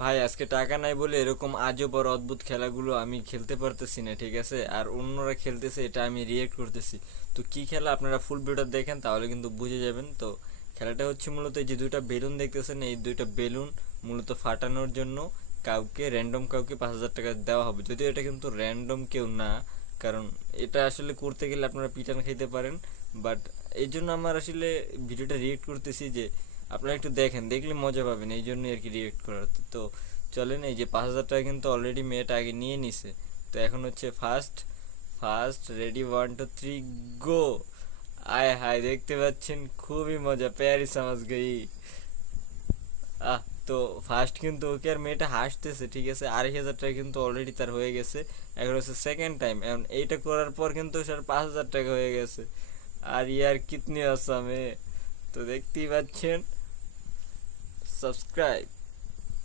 ভাই আজকে টাকা নাই বলে এরকম আজব আর অদ্ভুত খেলাগুলো আমি খেলতে পারতেছি না, ঠিক আছে? আর অন্যরা খেলতেছে এটা আমি রিয়েক্ট করতেছি। তো কি খেলা আপনারা ফুল ভিডিওটা দেখেন তাহলে কিন্তু বুঝে যাবেন। তো খেলাটা হচ্ছে মূলত এই যে দুইটা বেলুন দেখতেছেন, এই দুইটা বেলুন মূলত ফাটানোর জন্য কাউকে র্যান্ডম কাউকে 5,000 টাকা দেওয়া হবে, যদিও এটা কিন্তু র্যান্ডম কেউ না, কারণ এটা আসলে করতে গেলে আপনারা পিটান খাইতে পারেন। বাট এই জন্য আমার আসলে ভিডিওটা রিয়েক্ট করতেছি যে আপনারা একটু দেখেন, দেখলে মজা পাবেন, এই জন্যই আর কি রিয়েক্ট করার। তো চলেন, এই যে 5,000 টাকা কিন্তু অলরেডি মেয়েটা আগে নিয়ে নিছে। তো এখন হচ্ছে ফার্স্ট ফার্স্ট রেডি, 1 2 3 গো। আয় হায়, দেখতে পাচ্ছেন খুবই মজা, প্যারিস সমাজ গই। আহ তো ফার্স্ট কিন্তু ওকে আর মেয়েটা হাসতেছে, ঠিক আছে? 2,500 টাকা কিন্তু অলরেডি তার হয়ে গেছে। এখন হচ্ছে সেকেন্ড টাইম, এখন এইটা করার পর কিন্তু স্যার 5,000 টাকা হয়ে গেছে। আর ইয়ার কিতনি আসামে, তো দেখতেই পাচ্ছেন। সাবস্ক্রাইব।